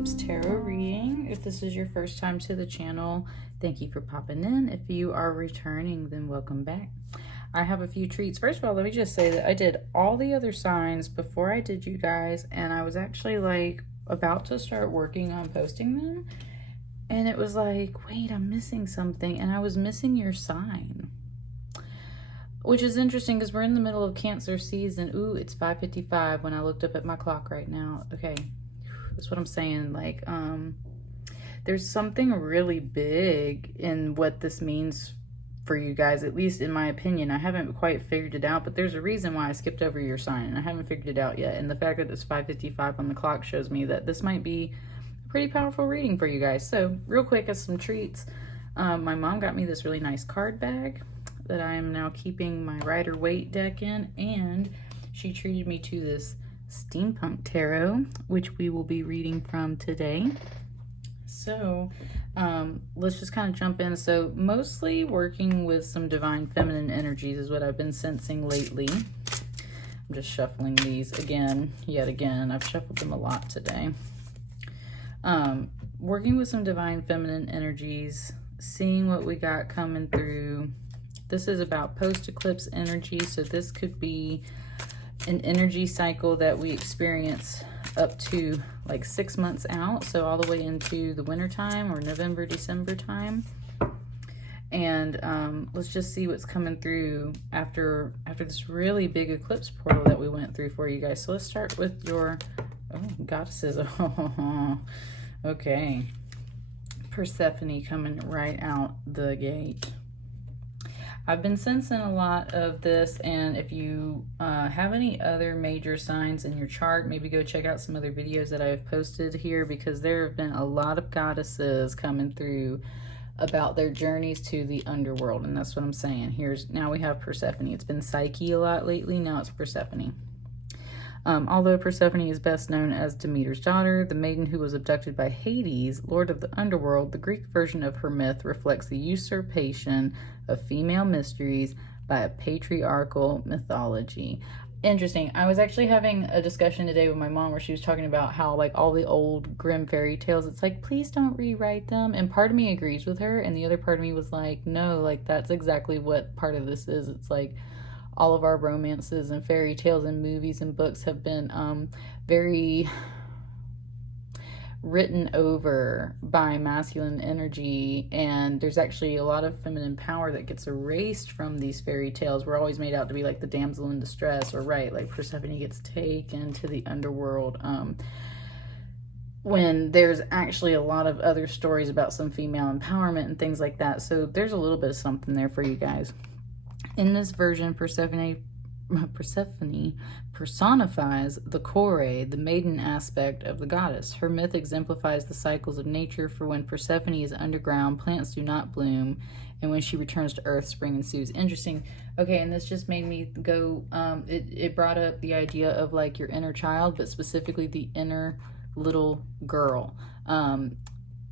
Eclipse tarot reading. If this is your first time to the channel, thank you for popping in. If you are returning, then welcome back. I have a few treats. First of all, let me just say that I did all the other signs before I did you guys, and I was actually like about to start working on posting them, and it was like, wait, I'm missing something, and I was missing your sign. Which is interesting because we're in the middle of Cancer season. Ooh, it's 5:55 when I looked up at my clock right now. Okay, that's what I'm saying. Like, there's something really big in what this means for you guys, at least in my opinion. I haven't quite figured it out, but there's a reason why I skipped over your sign, and I haven't figured it out yet. And the fact that it's 5:55 on the clock shows me that this might be a pretty powerful reading for you guys. So, real quick, as some treats, my mom got me this really nice card bag that I am now keeping my Rider-Waite deck in, and she treated me to this Steampunk tarot, which we will be reading from today. So let's just kind of jump in. So mostly working with some divine feminine energies is what I've been sensing lately. I'm just shuffling these yet again. I've shuffled them a lot today. Working with some divine feminine energies, seeing what we got coming through. This is about post-eclipse energy, so this could be an energy cycle that we experience up to like 6 months out, so all the way into the winter time or November, December time. And let's just see what's coming through after this really big eclipse portal that we went through for you guys. So let's start with your goddesses. Okay, Persephone coming right out the gate. I've been sensing a lot of this, and if you have any other major signs in your chart, maybe go check out some other videos that I've posted here, because there have been a lot of goddesses coming through about their journeys to the underworld, and that's what I'm saying. Now we have Persephone. It's been Psyche a lot lately, now it's Persephone. Although Persephone is best known as Demeter's daughter, the maiden who was abducted by Hades, lord of the underworld, the Greek version of her myth reflects the usurpation of female mysteries by a patriarchal mythology. Interesting. I was actually having a discussion today with my mom where she was talking about how, like, all the old grim fairy tales, it's like, please don't rewrite them. And part of me agrees with her, and the other part of me was like, no, like, that's exactly what part of this is. It's like, all of our romances and fairy tales and movies and books have been very written over by masculine energy, and there's actually a lot of feminine power that gets erased from these fairy tales. We're always made out to be like the damsel in distress, or like Persephone gets taken to the underworld, when there's actually a lot of other stories about some female empowerment and things like that. So there's a little bit of something there for you guys. In this version, Persephone personifies the Kore, the maiden aspect of the goddess. Her myth exemplifies the cycles of nature, for when Persephone is underground, plants do not bloom, and when she returns to earth, spring ensues. Interesting. Okay, and this just made me go, it brought up the idea of like your inner child, but specifically the inner little girl.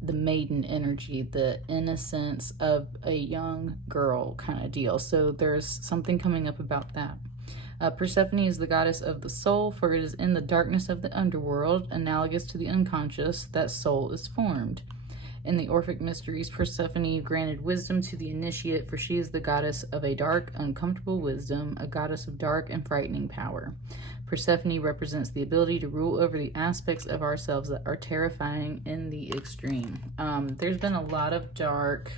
The maiden energy, the innocence of a young girl kind of deal. So there's something coming up about that. Persephone is the goddess of the soul, for it is in the darkness of the underworld, analogous to the unconscious, that soul is formed. In the Orphic mysteries, Persephone granted wisdom to the initiate, for she is the goddess of a dark, uncomfortable wisdom, a goddess of dark and frightening power. Persephone represents the ability to rule over the aspects of ourselves that are terrifying in the extreme. There's been a lot of darker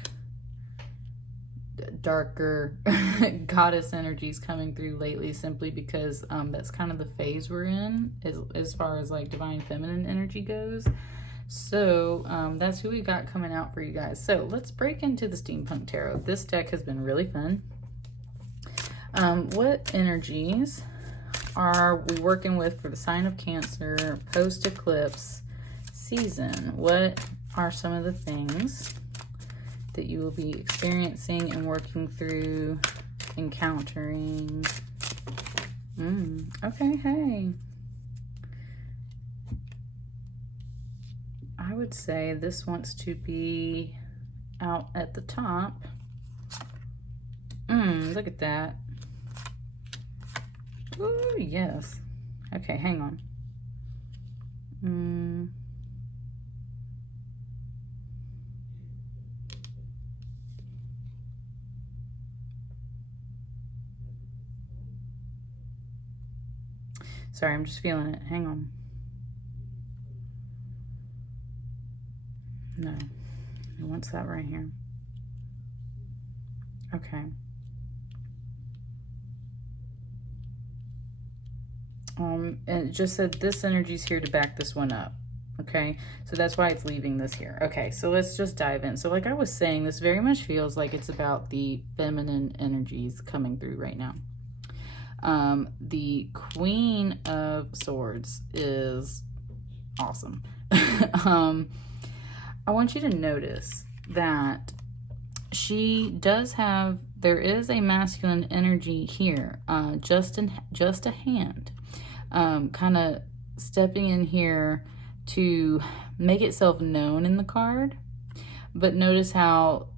goddess energies coming through lately, simply because that's kind of the phase we're in as far as like divine feminine energy goes. So that's who we got coming out for you guys. So let's break into the Steampunk Tarot. This deck has been really fun. What energies are we working with for the sign of Cancer post-eclipse season? What are some of the things that you will be experiencing and working through, encountering? Okay, hey. I would say this wants to be out at the top. Look at that. Ooh, yes. Okay, hang on. Sorry, I'm just feeling it. Hang on. No, it wants that right here. Okay. And it just said this energy's here to back this one up. Okay, so that's why it's leaving this here. Okay, so let's just dive in. So like I was saying, this very much feels like it's about the feminine energies coming through right now. The Queen of Swords is awesome. I want you to notice that she does have, there is a masculine energy here, just a hand, kind of stepping in here to make itself known in the card. But notice how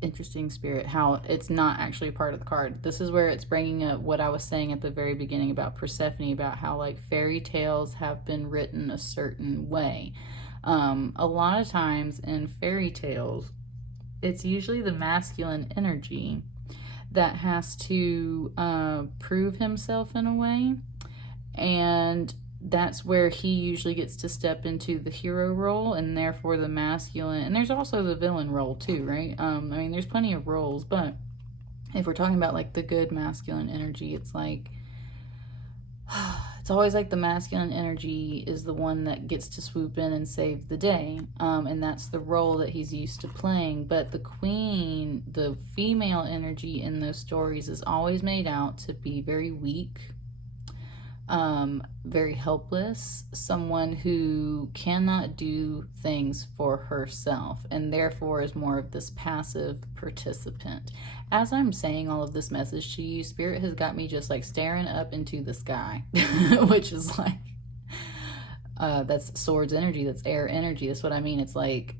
interesting, Spirit, how it's not actually a part of the card. This is where it's bringing up what I was saying at the very beginning about Persephone, about how like fairy tales have been written a certain way. A lot of times in fairy tales, it's usually the masculine energy that has to prove himself in a way, and that's where he usually gets to step into the hero role, and therefore the masculine, and there's also the villain role too, right? I mean, there's plenty of roles, but if we're talking about like the good masculine energy, it's like it's always like the masculine energy is the one that gets to swoop in and save the day, and that's the role that he's used to playing. But the queen, the female energy in those stories, is always made out to be very weak, very helpless, someone who cannot do things for herself, and therefore is more of this passive participant. As I'm saying all of this message to you, Spirit has got me just like staring up into the sky, which is like, that's swords energy, that's air energy. That's what I mean. It's like,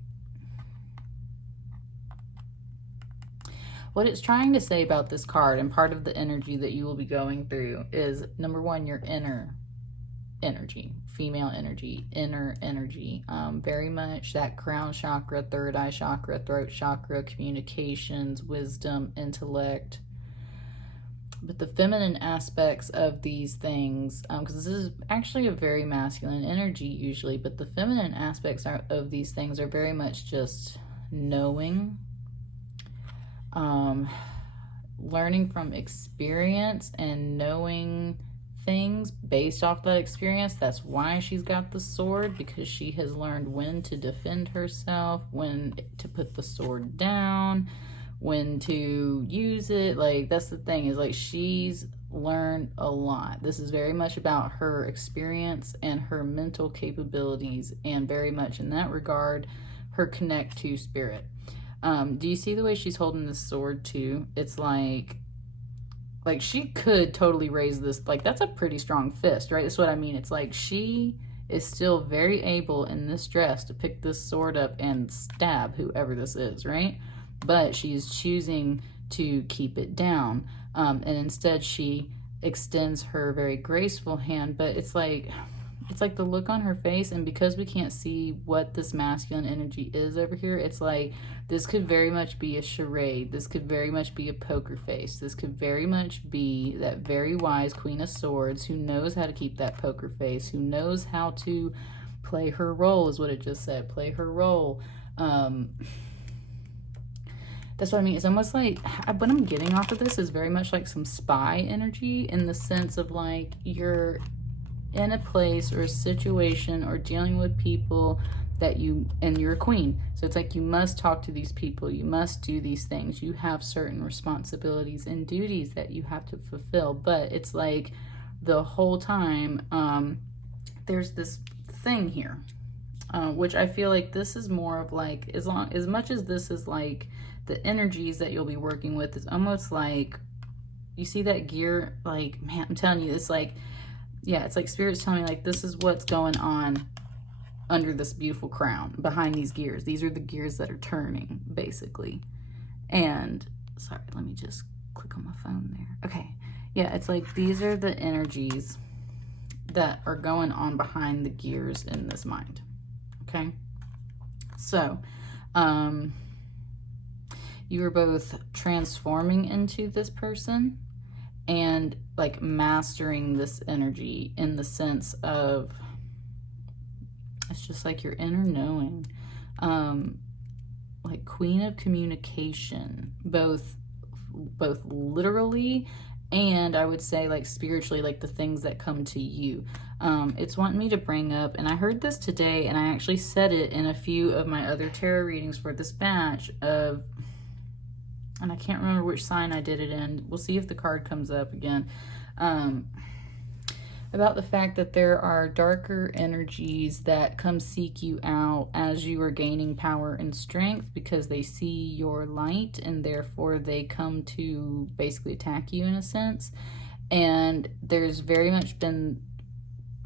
what it's trying to say about this card, and part of the energy that you will be going through, is number one, your inner energy, female energy, inner energy, very much that crown chakra, third eye chakra, throat chakra, communications, wisdom, intellect. But the feminine aspects of these things, because this is actually a very masculine energy usually, but the feminine aspects of these things are very much just knowing, learning from experience and knowing things based off that experience. That's why she's got the sword, because she has learned when to defend herself, when to put the sword down, when to use it. Like, that's the thing, is like she's learned a lot. This is very much about her experience and her mental capabilities, and very much in that regard her connect to spirit. Do you see the way she's holding this sword too? It's like she could totally raise this, like that's a pretty strong fist, right? That's what I mean. It's like she is still very able in this dress to pick this sword up and stab whoever this is, right? But she's choosing to keep it down, and instead she extends her very graceful hand. But it's like the look on her face, and because we can't see what this masculine energy is over here, it's like this could very much be a charade. This could very much be a poker face. This could very much be that very wise Queen of Swords who knows how to keep that poker face, who knows how to play her role, is what it just said. Play her role. That's what I mean. It's almost like what I'm getting off of this is very much like some spy energy, in the sense of like you're in a place or a situation or dealing with people that and you're a queen. So it's like you must talk to these people. You must do these things. You have certain responsibilities and duties that you have to fulfill. But it's like the whole time there's this thing here, which I feel like this is more of like, as much as this is like the energies that you'll be working with, it's almost like, you see that gear, like, man, I'm telling you, it's like, yeah, it's like Spirit's telling me like this is what's going on under this beautiful crown, behind these gears. These are the gears that are turning, basically. And sorry, let me just click on my phone there. Okay, yeah, it's like these are the energies that are going on behind the gears in this mind. Okay, so you are both transforming into this person, and like mastering this energy in the sense of, it's just like your inner knowing, like Queen of Communication, both literally and I would say like spiritually, like the things that come to you. It's wanting me to bring up, and I heard this today, and I actually said it in a few of my other tarot readings for this batch of, and I can't remember which sign I did it in. We'll see if the card comes up again. About the fact that there are darker energies that come seek you out as you are gaining power and strength because they see your light, and therefore they come to basically attack you in a sense. And there's very much been,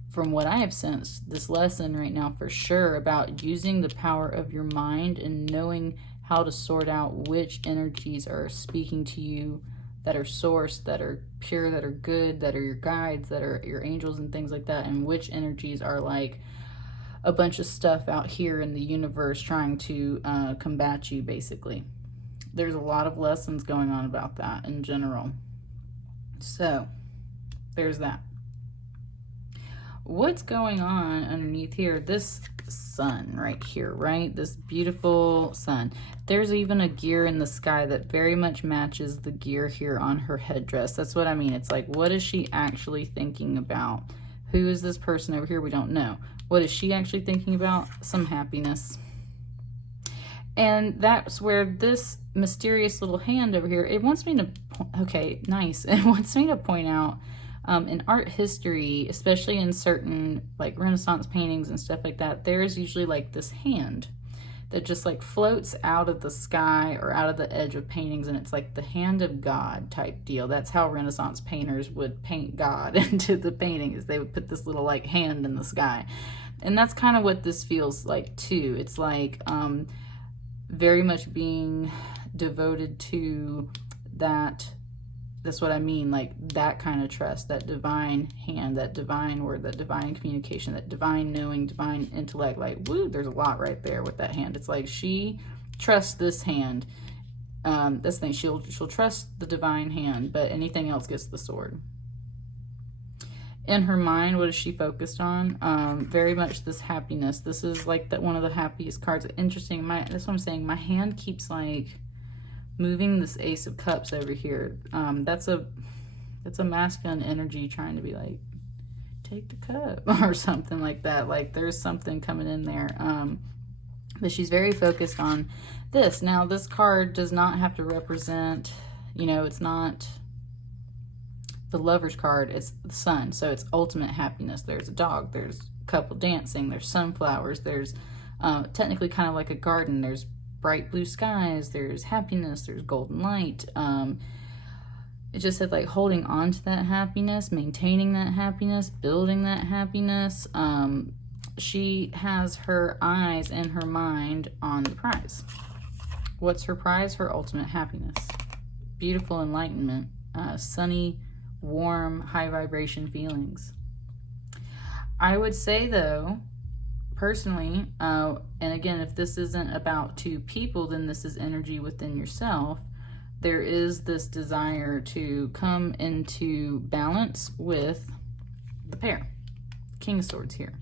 from what I have sensed, this lesson right now for sure about using the power of your mind and knowing how to sort out which energies are speaking to you, that are sourced, that are pure, that are good, that are your guides, that are your angels and things like that, and which energies are like a bunch of stuff out here in the universe trying to combat you, basically. There's a lot of lessons going on about that in general. So there's that. What's going on underneath here? This sun right here, right? This beautiful sun. There's even a gear in the sky that very much matches the gear here on her headdress. That's what I mean. It's like, what is she actually thinking about? Who is this person over here? We don't know. What is she actually thinking about? Some happiness. And that's where this mysterious little hand over here, it wants me to, okay, nice. It wants me to point out in art history, especially in certain like Renaissance paintings and stuff like that, there's usually like this hand that just like floats out of the sky or out of the edge of paintings, and it's like the hand of God type deal. That's how Renaissance painters would paint God into the painting, is they would put this little like hand in the sky. And that's kind of what this feels like too. It's like very much being devoted to that. That's what I mean, like that kind of trust, that divine hand, that divine word, that divine communication, that divine knowing, divine intellect. Like, woo, there's a lot right there with that hand. It's like she trusts this hand. This thing, she'll trust the divine hand, but anything else gets the sword. In her mind, what is she focused on? Very much this happiness. This is like that one of the happiest cards. Interesting. That's what I'm saying. My hand keeps like moving this Ace of Cups over here. That's a masculine energy trying to be like, take the cup or something like that. Like there's something coming in there. But she's very focused on this. Now this card does not have to represent, you know, it's not the Lover's card, it's the sun. So it's ultimate happiness. There's a dog, there's a couple dancing, there's sunflowers, there's technically kind of like a garden, there's bright blue skies, there's happiness, there's golden light. It just said like holding on to that happiness, maintaining that happiness, building that happiness. She has her eyes and her mind on the prize. What's her prize? Her ultimate happiness. Beautiful enlightenment, sunny, warm, high vibration feelings. I would say though, personally, and again, if this isn't about two people, then this is energy within yourself. There is this desire to come into balance with the pair. King of Swords here.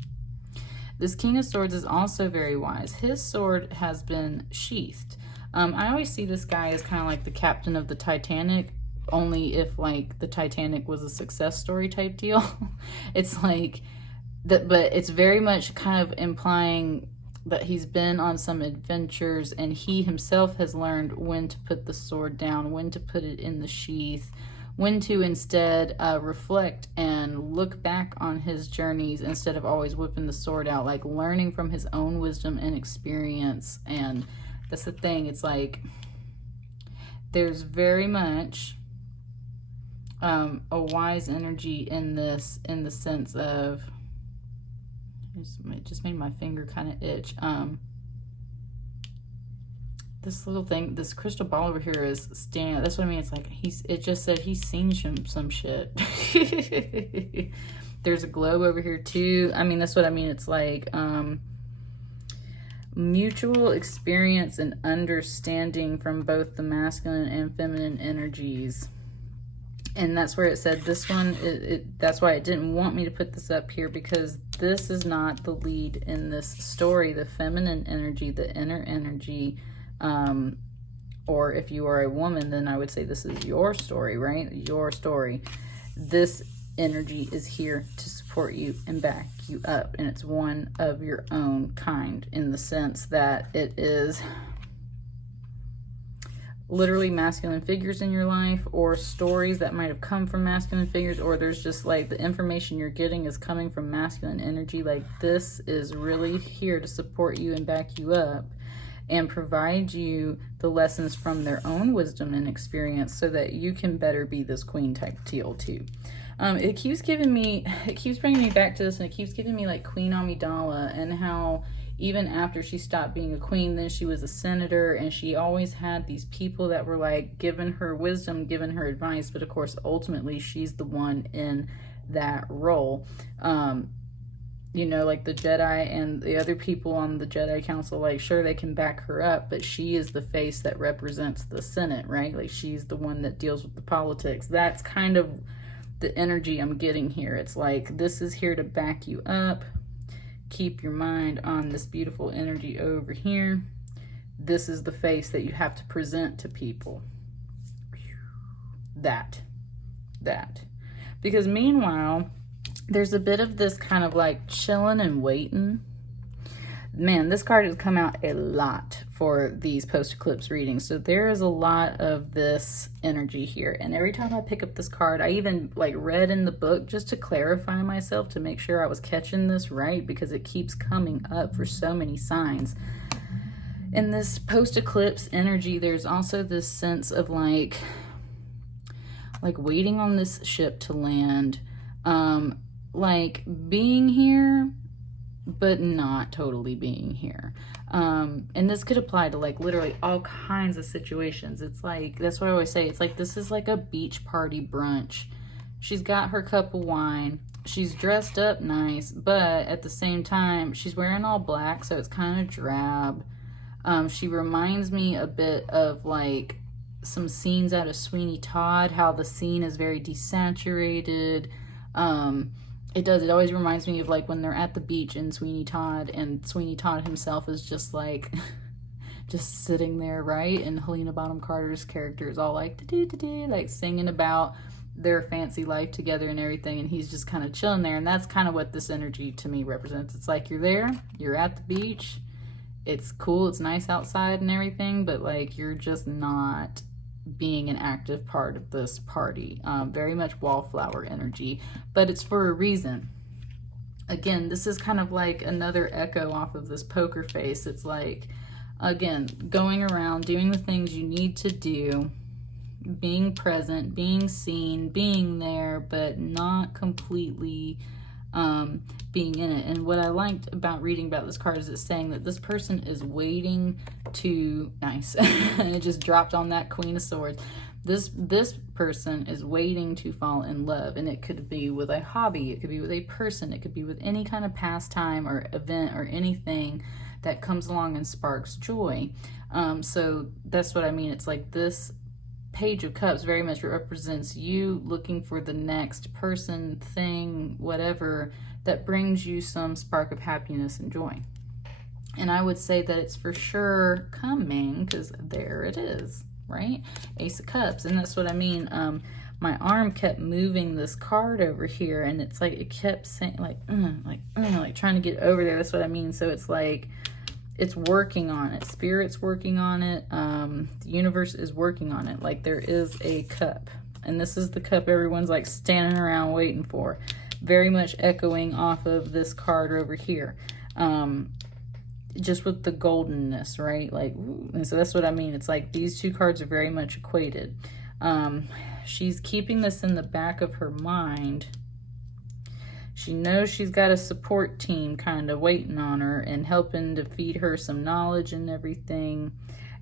This King of Swords is also very wise. His sword has been sheathed. I always see this guy as kind of like the captain of the Titanic, only if like the Titanic was a success story type deal. It's like that, but it's very much kind of implying that he's been on some adventures and he himself has learned when to put the sword down, when to put it in the sheath, when to instead reflect and look back on his journeys instead of always whipping the sword out, like learning from his own wisdom and experience. And that's the thing, it's like there's very much a wise energy in this, in the sense of, it just made my finger kind of itch. This little thing, this crystal ball over here is standing. That's what I mean. It's like it just said he's seen some shit. There's a globe over here too. I mean, that's what I mean. It's like mutual experience and understanding from both the masculine and feminine energies. And that's where it said this one, that's why it didn't want me to put this up here, because this is not the lead in this story. The feminine energy, the inner energy, or if you are a woman, then I would say this is your story, right? Your story. This energy is here to support you and back you up. And it's one of your own kind, in the sense that it is literally masculine figures in your life, or stories that might have come from masculine figures, or there's just like the information you're getting is coming from masculine energy. Like, this is really here to support you and back you up and provide you the lessons from their own wisdom and experience, so that you can better be this queen type deal too. It keeps bringing me back to this, and it keeps giving me like Queen Amidala, and how even after she stopped being a queen, then she was a senator, and she always had these people that were like giving her wisdom, giving her advice, but of course ultimately she's the one in that role. You know, like the Jedi and the other people on the Jedi Council, like, sure, they can back her up, but she is the face that represents the Senate, right? Like, she's the one that deals with the politics. That's kind of the energy I'm getting here. It's like, this is here to back you up. Keep your mind on this beautiful energy over here. This is the face that you have to present to people. That. Because meanwhile, there's a bit of this kind of like chilling and waiting. Man, this card has come out a lot for these post-eclipse readings. So there is a lot of this energy here. And every time I pick up this card, I even like read in the book just to clarify myself, to make sure I was catching this right, because it keeps coming up for so many signs. In this post-eclipse energy, there's also this sense of like waiting on this ship to land. Like being here, but not totally being here. And this could apply to like literally all kinds of situations. It's like, that's what I always say. It's like, this is like a beach party brunch. She's got her cup of wine. She's dressed up nice, but at the same time, she's wearing all black, so it's kind of drab. She reminds me a bit of like some scenes out of Sweeney Todd, how the scene is very desaturated. It always reminds me of like when they're at the beach in Sweeney Todd, and Sweeney Todd himself is just like just sitting there, right? And Helena Bonham Carter's character is all like like singing about their fancy life together and everything, and he's just kind of chilling there. And that's kind of what this energy to me represents. It's like, you're there, you're at the beach, it's cool, it's nice outside and everything, but like you're just not being an active part of this party. Very much wallflower energy, but it's for a reason. Again, this is kind of like another echo off of this poker face. It's like, again, going around doing the things you need to do, being present, being seen, being there, but not completely being in it. And what I liked about reading about this card is it's saying that this person is waiting to, nice, and it just dropped on that Queen of Swords. This person is waiting to fall in love, and it could be with a hobby, it could be with a person, it could be with any kind of pastime or event or anything that comes along and sparks joy. So that's what I mean. It's like this Page of Cups very much represents you looking for the next person, thing, whatever, that brings you some spark of happiness and joy. And I would say that it's for sure coming, because there it is, right? Ace of Cups. And that's what I mean. My arm kept moving this card over here, and it's like it kept saying like trying to get over there. That's what I mean. So it's like it's working on it. Spirit's working on it. The universe is working on it. Like, there is a cup, and this is the cup everyone's like standing around waiting for. Very much echoing off of this card over here. Just with the goldenness, right? Like, ooh. And so that's what I mean. It's like these two cards are very much equated. She's keeping this in the back of her mind. She knows she's got a support team kind of waiting on her and helping to feed her some knowledge and everything.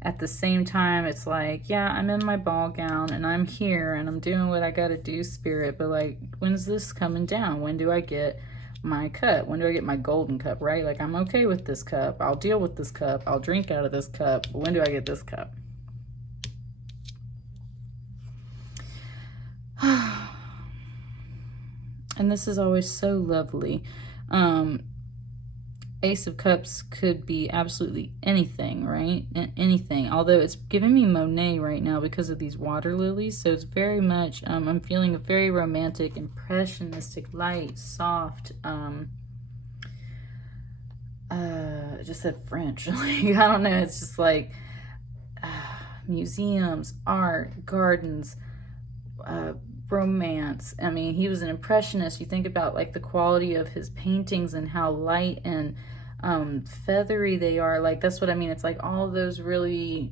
At the same time, it's like, yeah, I'm in my ball gown and I'm here and I'm doing what I gotta do, Spirit, but like, when's this coming down? When do I get my cup? When do I get my golden cup, right? Like, I'm okay with this cup. I'll deal with this cup. I'll drink out of this cup. But when do I get this cup? And this is always so lovely. Ace of Cups could be absolutely anything, right? Anything. Although it's giving me Monet right now because of these water lilies. So it's very much, I'm feeling a very romantic, impressionistic, light, soft, I just said French. Like, I don't know. It's just like museums, art, gardens, romance. I mean, he was an impressionist. You think about like the quality of his paintings and how light and feathery they are. Like, that's what I mean. It's like all those really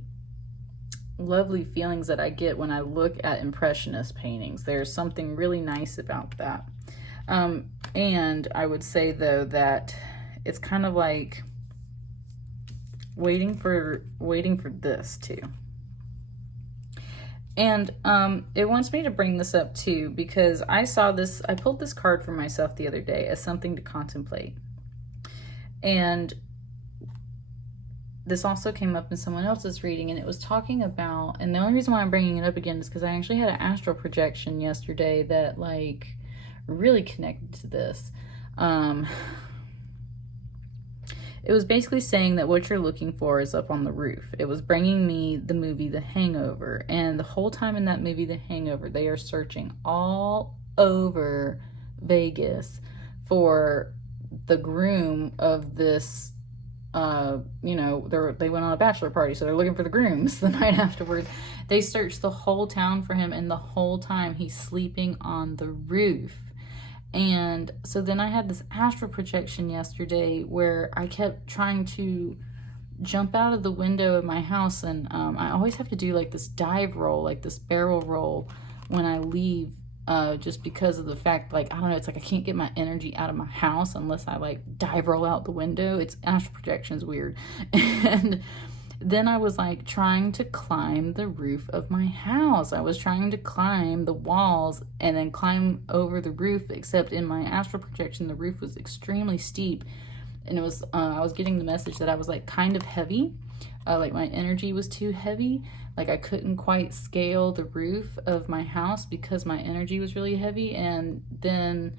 lovely feelings that I get when I look at impressionist paintings. There's something really nice about that. And I would say though that it's kind of like waiting for this too. And it wants me to bring this up too, because I saw this, I pulled this card for myself the other day as something to contemplate. And this also came up in someone else's reading, and it was talking about, and the only reason why I'm bringing it up again is because I actually had an astral projection yesterday that like really connected to this. It was basically saying that what you're looking for is up on the roof. It was bringing me the movie The Hangover. And the whole time in that movie The Hangover, they are searching all over Vegas for the groom of this, you know, they went on a bachelor party, so they're looking for the grooms the night afterwards. They searched the whole town for him, and the whole time he's sleeping on the roof. And so then I had this astral projection yesterday where I kept trying to jump out of the window of my house, and I always have to do like this dive roll, like this barrel roll when I leave, just because of the fact, like, I don't know, it's like I can't get my energy out of my house unless I like dive roll out the window. It's astral projection is weird. And then I was like trying to climb the roof of my house. I was trying to climb the walls and then climb over the roof, except in my astral projection, the roof was extremely steep. And it was, I was getting the message that I was like kind of heavy. Like my energy was too heavy. Like I couldn't quite scale the roof of my house because my energy was really heavy. And then,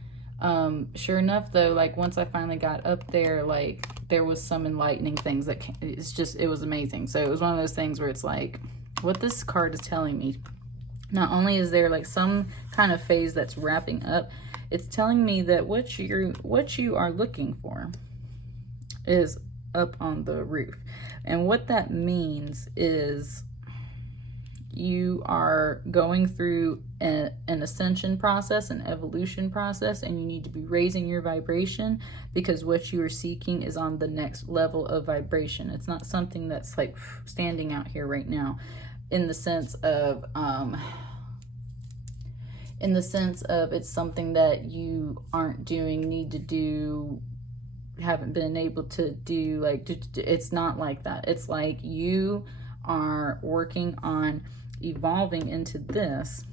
sure enough though, like once I finally got up there, like there was some enlightening things that came. It was amazing. So it was one of those things where it's like, what this card is telling me, not only is there like some kind of phase that's wrapping up, it's telling me that what you are looking for is up on the roof. And what that means is you are going through an ascension process, an evolution process, and you need to be raising your vibration because what you are seeking is on the next level of vibration. It's not something that's like standing out here right now in the sense of it's something that you aren't doing, need to do, haven't been able to do. Like, it's not like that. It's like you are working on evolving into this,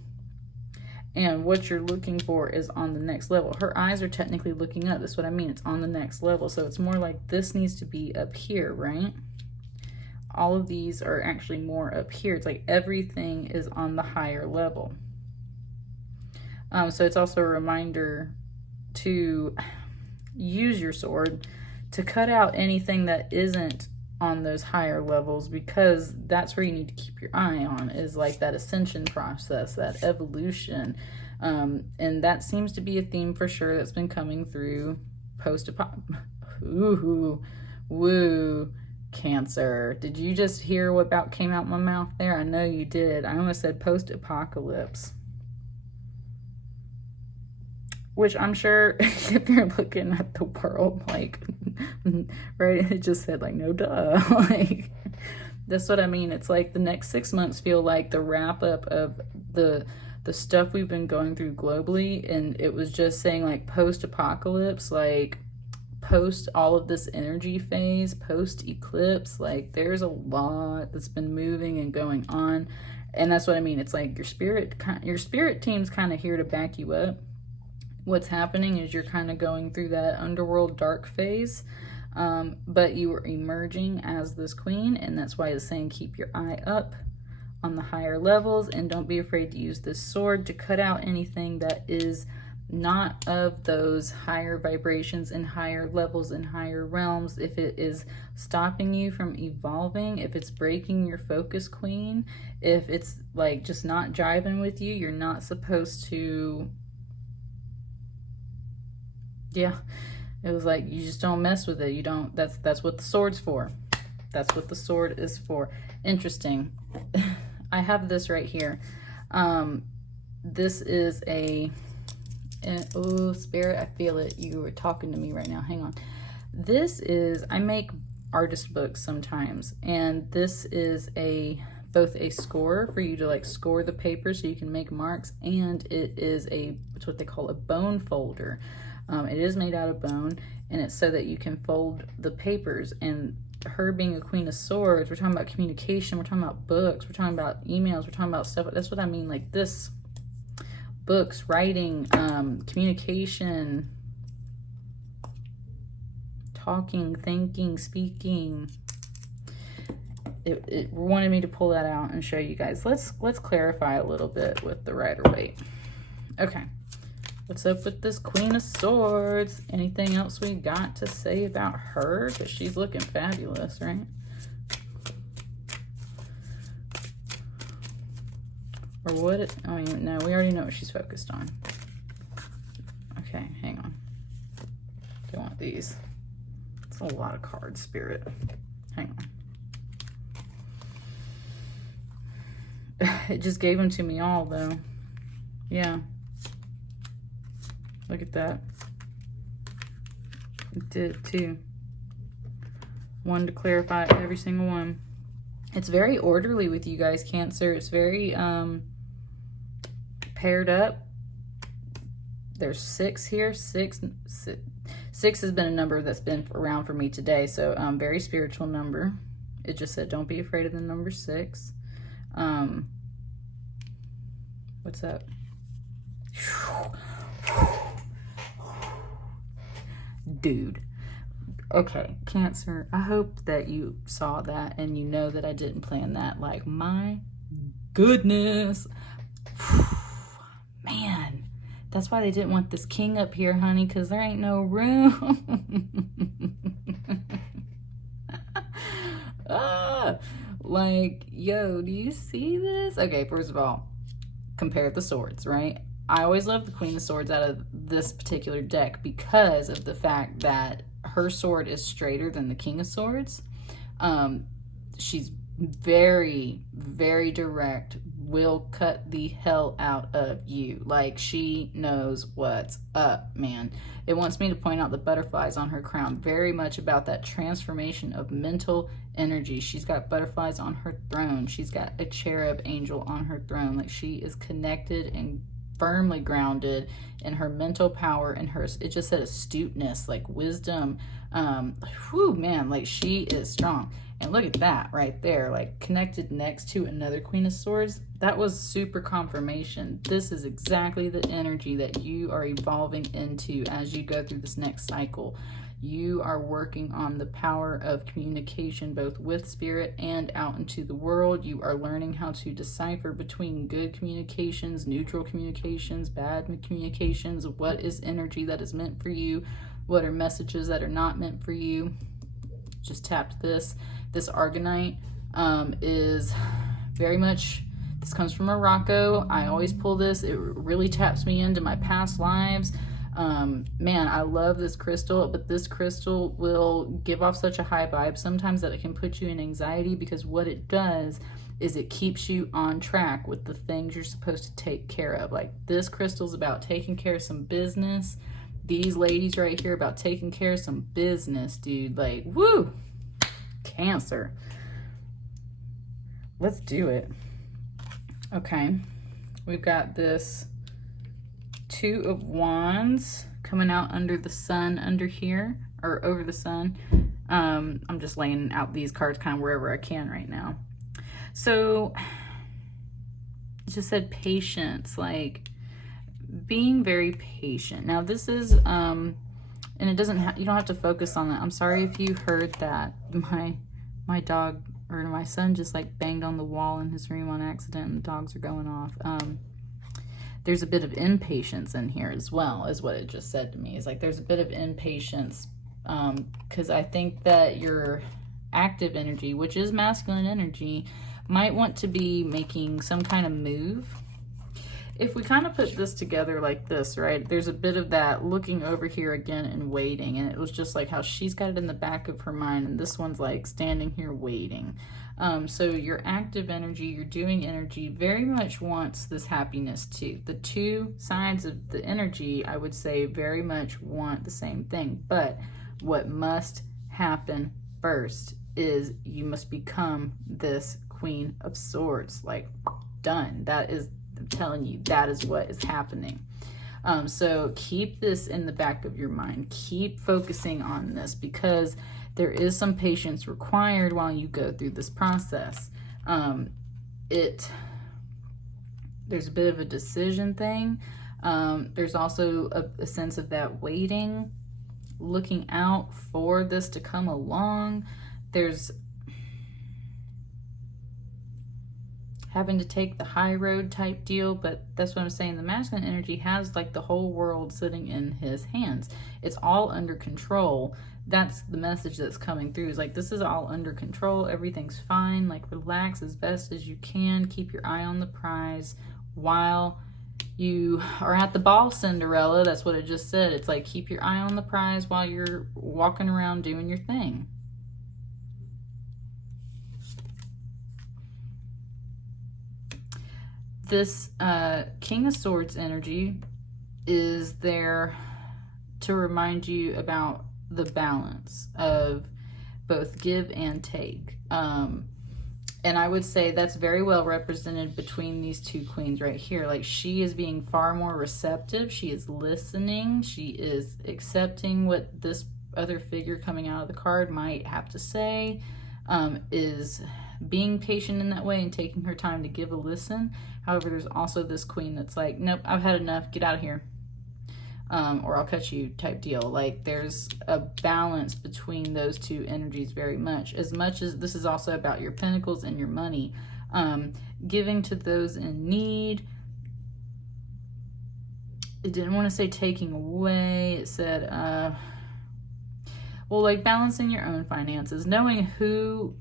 and what you're looking for is on the next level. Her eyes are technically looking up. That's what I mean. It's on the next level. So it's more like this needs to be up here, right? All of these are actually more up here. It's like everything is on the higher level. So it's also a reminder to use your sword to cut out anything that isn't on those higher levels, because that's where you need to keep your eye on, is like that ascension process, that evolution. And that seems to be a theme for sure that's been coming through woo, Cancer. Did you just hear what about came out my mouth there? I know you did. I almost said post-apocalypse. Which I'm sure if you're looking at the world, like, right, it just said like, no duh. Like, that's what I mean. It's like the next 6 months feel like the wrap up of the stuff we've been going through globally. And it was just saying like post-apocalypse, like post all of this energy phase, post-eclipse, like there's a lot that's been moving and going on. And that's what I mean. It's like your spirit team's kind of here to back you up. What's happening is you're kind of going through that underworld dark phase, but you are emerging as this queen, and that's why it's saying keep your eye up on the higher levels and don't be afraid to use this sword to cut out anything that is not of those higher vibrations and higher levels and higher realms. If it is stopping you from evolving, if it's breaking your focus, Queen, if it's like just not jiving with you, you're not supposed to, yeah, it was like, you just don't mess with it. You don't, that's what the sword's for. That's what the sword is for. Interesting. I have this right here. This is a, oh, Spirit, I feel it. You were talking to me right now. Hang on. This is, I make artist books sometimes, and this is both a score for you to like score the paper so you can make marks, and it is it's what they call a bone folder. It is made out of bone, and it's so that you can fold the papers. And her being a Queen of Swords, we're talking about communication, we're talking about books, we're talking about emails, we're talking about stuff. That's what I mean, like this, books, writing, communication, talking, thinking, speaking. It wanted me to pull that out and show you guys. Let's clarify a little bit with the Rider-Waite. Okay, what's up with this Queen of Swords? Anything else we got to say about her? Because she's looking fabulous, right? Or what it, I mean, no, we already know what she's focused on. Okay, hang on. Don't want these. It's a lot of cards, Spirit. Hang on. It just gave them to me all, though. Yeah. Look at that. It did, too. One to clarify every single one. It's very orderly with you guys, Cancer. It's very, paired up. There's 6 here. Six has been a number that's been around for me today, so very spiritual number. It just said don't be afraid of the number 6. What's up? Dude. Okay, Cancer, I hope that you saw that and you know that I didn't plan that. Like, my goodness. Man, that's why they didn't want this king up here, honey, because there ain't no room. Like, yo, do you see this? Okay, first of all, compare the swords, right? I always love the Queen of Swords out of this particular deck because of the fact that her sword is straighter than the King of Swords. She's very, very direct, will cut the hell out of you. Like, she knows what's up, man. It wants me to point out the butterflies on her crown. Very much about that transformation of mental energy. She's got butterflies on her throne. She's got a cherub angel on her throne. Like, she is connected and firmly grounded in her mental power and her, it just said astuteness, like wisdom. Whew, man, like she is strong. And look at that right there, like connected next to another Queen of Swords. That was super confirmation. This is exactly the energy that you are evolving into as you go through this next cycle. You are working on the power of communication, both with spirit and out into the world. You are learning how to decipher between good communications, neutral communications, bad communications, what is energy that is meant for you, what are messages that are not meant for you. Just tapped this. This Aragonite is very much, this comes from Morocco. I always pull this. It really taps me into my past lives. Man, I love this crystal, but this crystal will give off such a high vibe sometimes that it can put you in anxiety, because what it does is it keeps you on track with the things you're supposed to take care of. Like, this crystal's about taking care of some business. These ladies right here about taking care of some business, dude. Like, woo! Cancer. Let's do it. Okay. We've got this 2 of Wands coming out under the sun under here, or over the sun. I'm just laying out these cards kind of wherever I can right now. So it just said patience, like being very patient. Now this is, and it doesn't you don't have to focus on that. I'm sorry if you heard that. My dog, or my son, just like banged on the wall in his room on accident and the dogs are going off. there's a bit of impatience in here as well, is what it just said to me. It's like there's a bit of impatience, because I think that your active energy, which is masculine energy, might want to be making some kind of move. If we kind of put this together like this, right, there's a bit of that looking over here again and waiting. And it was just like how she's got it in the back of her mind, and this one's like standing here waiting. So your active energy, your doing energy very much wants this happiness too. The two sides of the energy, I would say, very much want the same thing. But what must happen first is you must become this Queen of Swords. Like, done. That is, I'm telling you, that is what is happening. So keep this in the back of your mind. Keep focusing on this, because there is some patience required while you go through this process. There's a bit of a decision thing. There's also a sense of that waiting, looking out for this to come along. There's having to take the high road type deal, but that's what I'm saying. The masculine energy has like the whole world sitting in his hands. It's all under control. That's the message that's coming through, is like, this is all under control. Everything's fine. Like, relax as best as you can. Keep your eye on the prize while you are at the ball, Cinderella. That's what it just said. It's like, keep your eye on the prize while you're walking around doing your thing. This King of Swords energy is there to remind you about the balance of both give and take. And I would say that's very well represented between these two queens right here. Like, she is being far more receptive. She is listening. She is accepting what this other figure coming out of the card might have to say, is being patient in that way and taking her time to give a listen. However, there's also this queen that's like, nope, I've had enough, get out of here, or I'll cut you type deal. Like, there's a balance between those two energies very much as this is also about your pentacles and your money, giving to those in need. It didn't want to say taking away. It said, well, like balancing your own finances, knowing who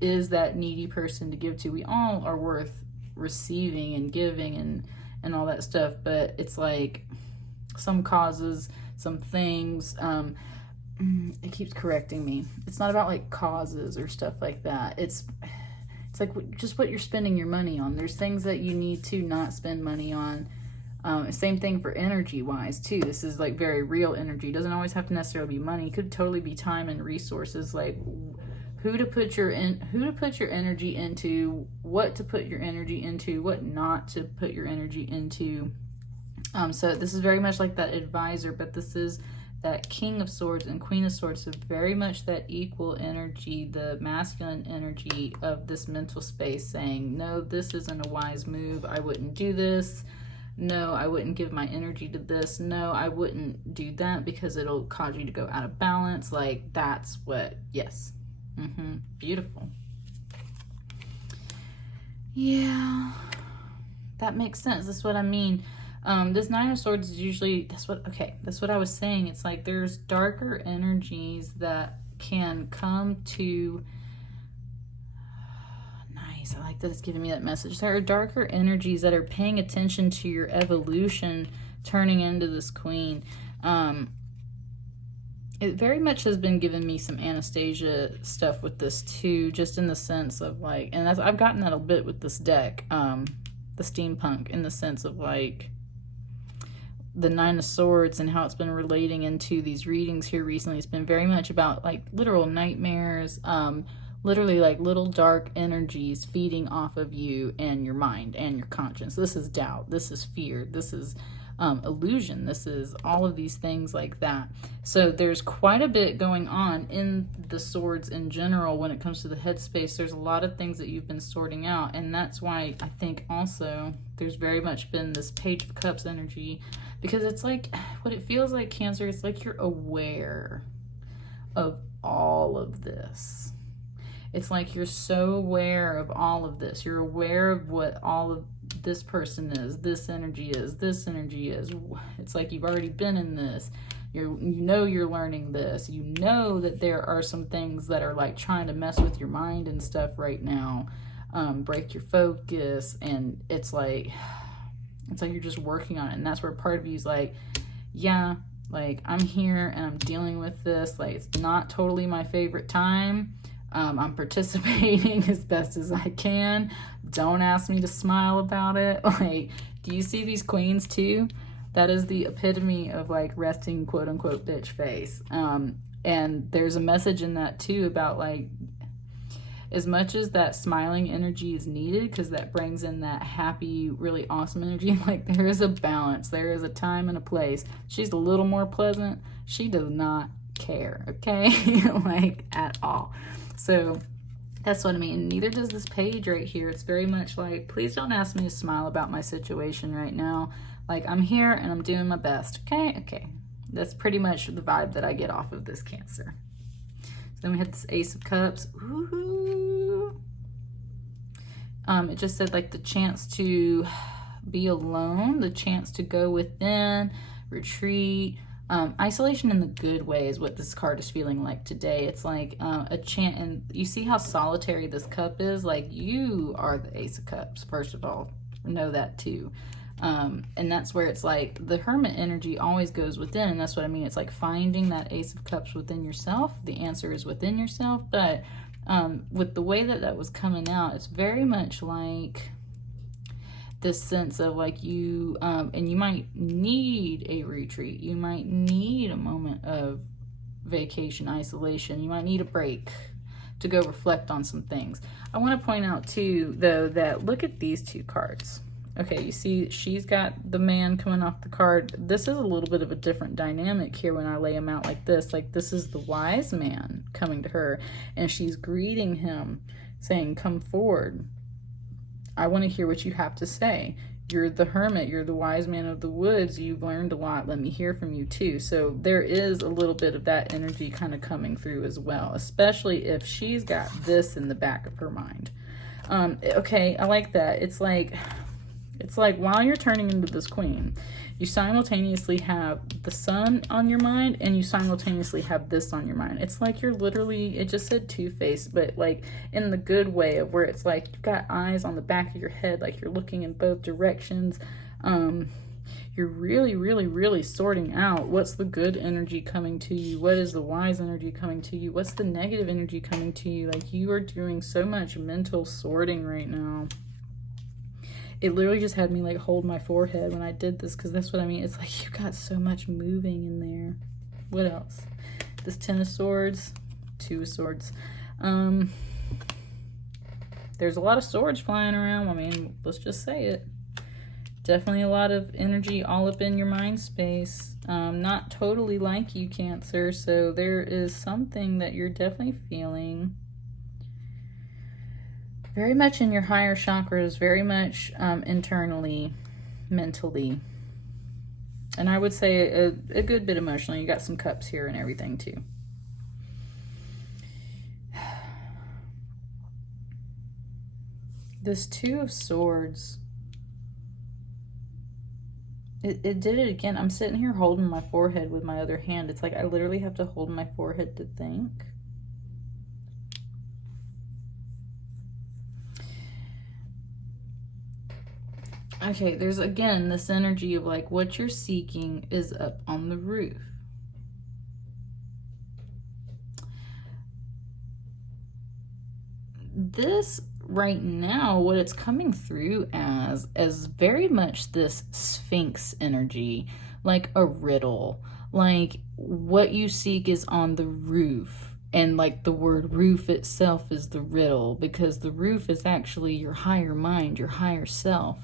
is that needy person to give to. We all are worth receiving and giving and all that stuff, but it's like some causes, some things, it keeps correcting me. It's not about like causes or stuff like that. It's like just what you're spending your money on. There's things that you need to not spend money on. Same thing for energy wise too. This is like very real energy. It doesn't always have to necessarily be money. It could totally be time and resources. Like, who to put your energy into, what to put your energy into, what not to put your energy into. So this is very much like that advisor, but this is that King of Swords and Queen of Swords, so very much that equal energy, the masculine energy of this mental space saying, no, this isn't a wise move. I wouldn't do this. No, I wouldn't give my energy to this. No, I wouldn't do that because it'll cause you to go out of balance. Like, that's what, yes. Beautiful. Yeah, that makes sense. That's what I mean. This Nine of Swords is usually, that's what I was saying. It's like there's darker energies that can come to, nice, I like that it's giving me that message. There are darker energies that are paying attention to your evolution, turning into this queen. It very much has been giving me some Anastasia stuff with this too, just in the sense of like, and I've gotten that a bit with this deck, the Steampunk, in the sense of like the Nine of Swords and how it's been relating into these readings here recently. It's been very much about like literal nightmares, literally like little dark energies feeding off of you and your mind and your conscience. This is doubt, this is fear, this is illusion, this is all of these things like that. So there's quite a bit going on in the swords in general when it comes to the headspace. There's a lot of things that you've been sorting out, and that's why I think also there's very much been this Page of Cups energy, because it's like what it feels like, Cancer, it's like you're aware of all of this. It's like you're so aware of all of this. You're aware of what all of this person is, this energy is, this energy is. It's like you've already been in this. You know you're learning this. You know that there are some things that are like trying to mess with your mind and stuff right now, break your focus, and it's like you're just working on it. And that's where part of you is like, yeah, like I'm here and I'm dealing with this. Like it's not totally my favorite time. I'm participating as best as I can. Don't ask me to smile about it. Like, do you see these queens too? That is the epitome of like resting quote unquote bitch face. And there's a message in that too about like, as much as that smiling energy is needed, because that brings in that happy, really awesome energy, like there is a balance. There is a time and a place. She's a little more pleasant. She does not care, okay? Like at all. So that's what I mean. Neither does this page right here. It's very much like, please don't ask me to smile about my situation right now. Like I'm here and I'm doing my best, okay? Okay. That's pretty much the vibe that I get off of this Cancer. So then we had this Ace of Cups. Ooh. It just said like the chance to be alone, the chance to go within, retreat, isolation in the good way is what this card is feeling like today. It's like a chance, and you see how solitary this cup is. Like you are the Ace of Cups, first of all. Know that too. And that's where it's like the Hermit energy always goes within, and that's what I mean. It's like finding that Ace of Cups within yourself. The answer is within yourself, but with the way that was coming out, it's very much like this sense of like you, and you might need a retreat. You might need a moment of vacation, isolation. You might need a break to go reflect on some things. I want to point out too, though, that look at these two cards. Okay, you see she's got the man coming off the card. This is a little bit of a different dynamic here when I lay him out like this. Like this is the wise man coming to her, and she's greeting him, saying, come forward. I want to hear what you have to say. You're the hermit. You're the wise man of the woods. You've learned a lot. Let me hear from you too. So there is a little bit of that energy kind of coming through as well, especially if she's got this in the back of her mind. Okay, I like that. It's like while you're turning into this queen, you simultaneously have the sun on your mind and you simultaneously have this on your mind. It's like you're literally, it just said two-faced, but like in the good way of where it's like you've got eyes on the back of your head, like you're looking in both directions. You're really, really, really sorting out what's the good energy coming to you, what is the wise energy coming to you, what's the negative energy coming to you. Like you are doing so much mental sorting right now. It literally just had me like hold my forehead when I did this, because that's what I mean. It's like you got so much moving in there. What else? This Ten of Swords, Two of Swords. There's a lot of swords flying around. I mean, let's just say it. Definitely a lot of energy all up in your mind space. Not totally like you, Cancer. So there is something that you're definitely feeling. Very much in your higher chakras, very much internally, mentally. And I would say a good bit emotionally. You got some cups here and everything too. This Two of Swords, it did it again. I'm sitting here holding my forehead with my other hand. It's like I literally have to hold my forehead to think. Okay, there's again this energy of like what you're seeking is up on the roof. This right now, what it's coming through as is very much this Sphinx energy, like a riddle. Like what you seek is on the roof. And like the word roof itself is the riddle, because the roof is actually your higher mind, your higher self.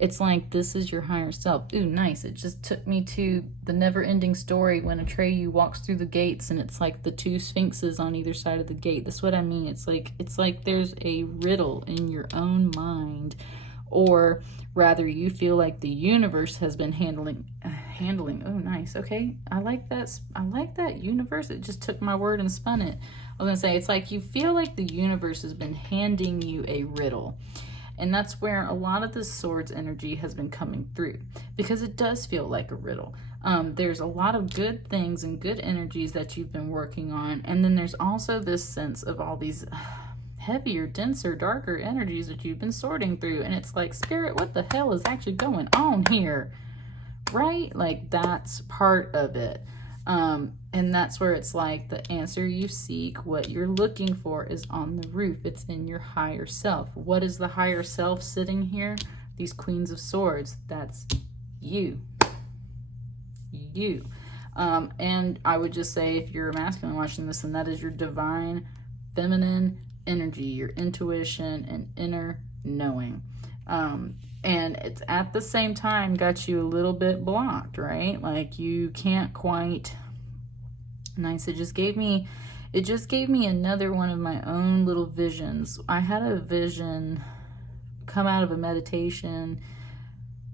It's like this is your higher self. Ooh, nice. It just took me to the never-ending story when Atreyu walks through the gates and it's like the two sphinxes on either side of the gate. That's what I mean. It's like there's a riddle in your own mind, or rather you feel like the universe has been handling. Oh, nice. Okay. I like that universe. It just took my word and spun it. I was going to say, it's like you feel like the universe has been handing you a riddle. And that's where a lot of the swords energy has been coming through, because it does feel like a riddle. There's a lot of good things and good energies that you've been working on. And then there's also this sense of all these heavier, denser, darker energies that you've been sorting through. And it's like, Spirit, what the hell is actually going on here? Right? Like, that's part of it. And that's where it's like the answer you seek, what you're looking for, is on the roof. It's in your higher self. What is the higher self sitting here? These Queens of Swords. That's you. You. And I would just say, if you're a masculine watching this, and that is your divine feminine energy, your intuition and inner knowing. And it's at the same time got you a little bit blocked, right? Like, you can't quite. Nice. It just gave me another one of my own little visions. I had a vision come out of a meditation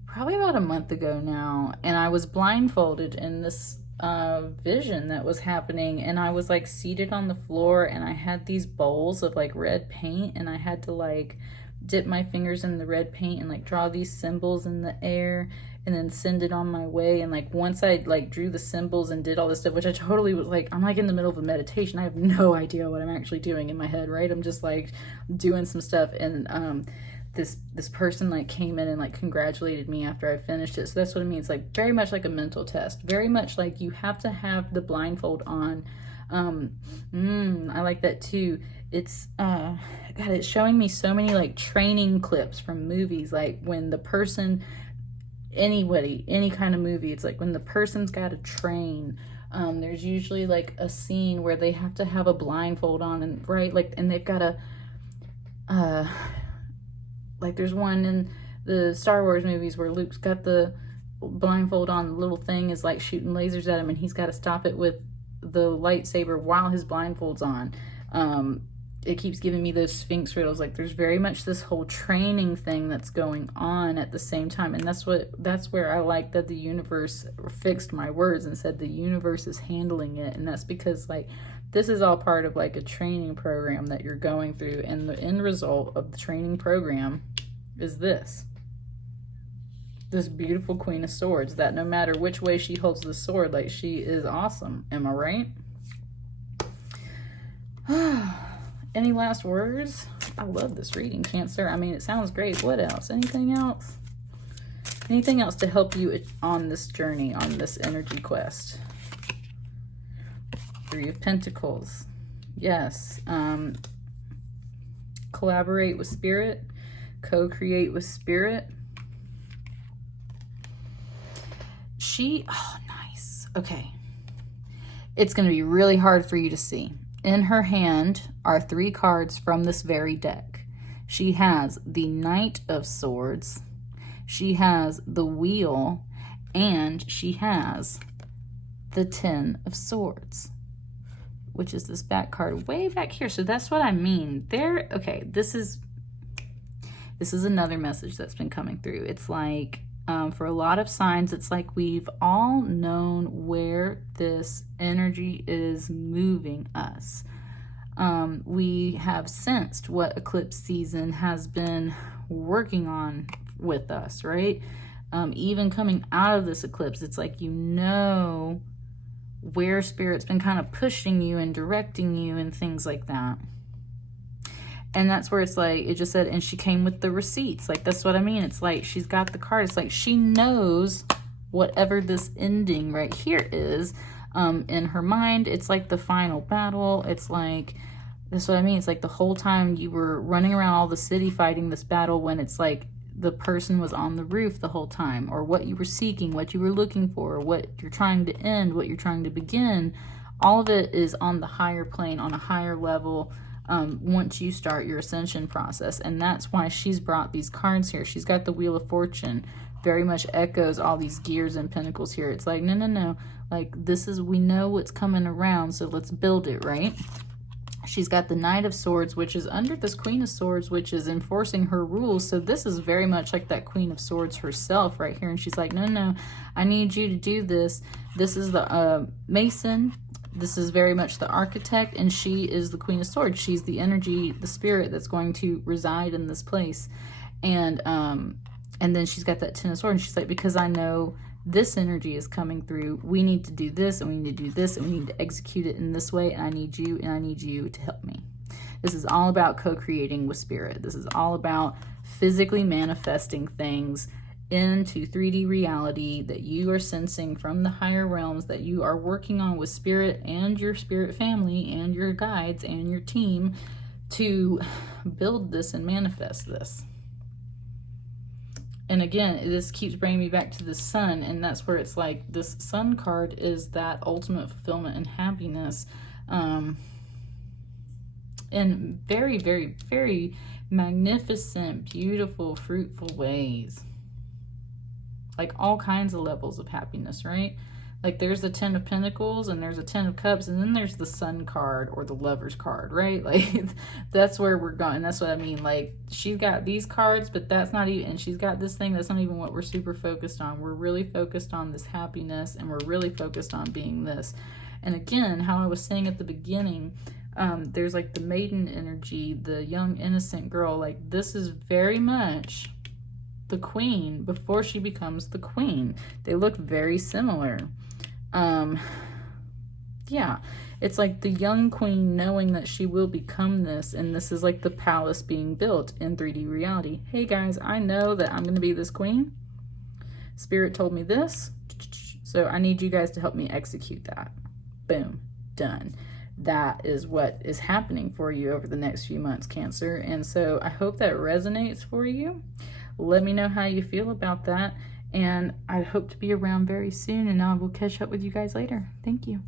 probably about a month ago now, and I was blindfolded in this vision that was happening, and I was like seated on the floor, and I had these bowls of like red paint, and I had to like dip my fingers in the red paint and like draw these symbols in the air and then send it on my way. And like, once I like drew the symbols and did all this stuff, which I totally was like, I'm like in the middle of a meditation, I have no idea what I'm actually doing in my head, right? I'm just like doing some stuff, and this person like came in and like congratulated me after I finished it. So that's what it means, like very much like a mental test, very much like you have to have the blindfold on. I like that too. It's God, it's showing me so many like training clips from movies, like when the person, anybody, any kind of movie, it's like when the person's got to train, there's usually like a scene where they have to have a blindfold on, and right, like, and they've got to like there's one in the Star Wars movies where Luke's got the blindfold on, the little thing is like shooting lasers at him, and he's got to stop it with the lightsaber while his blindfold's on. It keeps giving me those Sphinx riddles. Like, there's very much this whole training thing that's going on at the same time. And that's where I like that the universe fixed my words and said the universe is handling it. And that's because like this is all part of like a training program that you're going through, and the end result of the training program is this beautiful Queen of Swords, that no matter which way she holds the sword, like, she is awesome. Am I right? Any last words? I love this reading, Cancer. I mean, it sounds great. What else? Anything else? Anything else to help you on this journey, on this energy quest? Three of Pentacles. Yes. Collaborate with Spirit. Co-create with Spirit. Oh, nice. Okay. It's going to be really hard for you to see. In her hand are 3 cards from this very deck. She has the Knight of Swords, she has the Wheel, and she has the 10 of Swords, which is this back card way back here. So that's what I mean. Okay, this is another message that's been coming through. It's like, for a lot of signs, it's like we've all known where this energy is moving us. We have sensed what eclipse season has been working on with us, right? Even coming out of this eclipse, it's like, you know where Spirit's been kind of pushing you and directing you and things like that. And that's where it's like, it just said, and she came with the receipts. Like, that's what I mean. It's like, she's got the card. It's like, she knows whatever this ending right here is, in her mind. It's like the final battle. It's like, that's what I mean. It's like the whole time you were running around all the city fighting this battle, when it's like the person was on the roof the whole time, or what you were seeking, what you were looking for, what you're trying to end, what you're trying to begin. All of it is on the higher plane, on a higher level, once you start your ascension process. And that's why she's brought these cards here. She's got the Wheel of Fortune, very much echoes all these gears and pentacles here. It's like, no, like, this is, we know what's coming around, so let's build it, right? She's got the Knight of Swords, which is under this Queen of Swords, which is enforcing her rules. So this is very much like that Queen of Swords herself right here. And she's like, no, I need you to do this. This is the Mason. This is very much the Architect, and she is the Queen of Swords. She's the energy, the spirit that's going to reside in this place. And then she's got that Ten of Swords, and she's like, because I know this energy is coming through, we need to do this, and we need to do this, and we need to execute it in this way, and I need you to help me. This is all about co-creating with spirit. This is all about physically manifesting things into 3D reality that you are sensing from the higher realms, that you are working on with spirit and your spirit family and your guides and your team to build this and manifest this. And again, this keeps bringing me back to the sun, and that's where it's like this sun card is that ultimate fulfillment and happiness, in very, very, very magnificent, beautiful, fruitful ways. Like all kinds of levels of happiness, right? Like there's the Ten of Pentacles and there's a Ten of Cups, and then there's the Sun card or the Lover's card, right? Like that's where we're going. That's what I mean. Like she's got these cards, but that's not even, and she's got this thing that's not even what we're super focused on. We're really focused on this happiness, and we're really focused on being this. And again, how I was saying at the beginning, there's like the maiden energy, the young innocent girl. Like this is very much the queen before she becomes the queen. They look very similar. Yeah, it's like the young queen knowing that she will become this, and this is like the palace being built in 3D reality. Hey guys, I know that I'm going to be this queen. Spirit told me this, so I need you guys to help me execute that. Boom, done. That is what is happening for you over the next few months, Cancer. And so I hope that resonates for you. Let me know how you feel about that. And I hope to be around very soon, and I will catch up with you guys later. Thank you.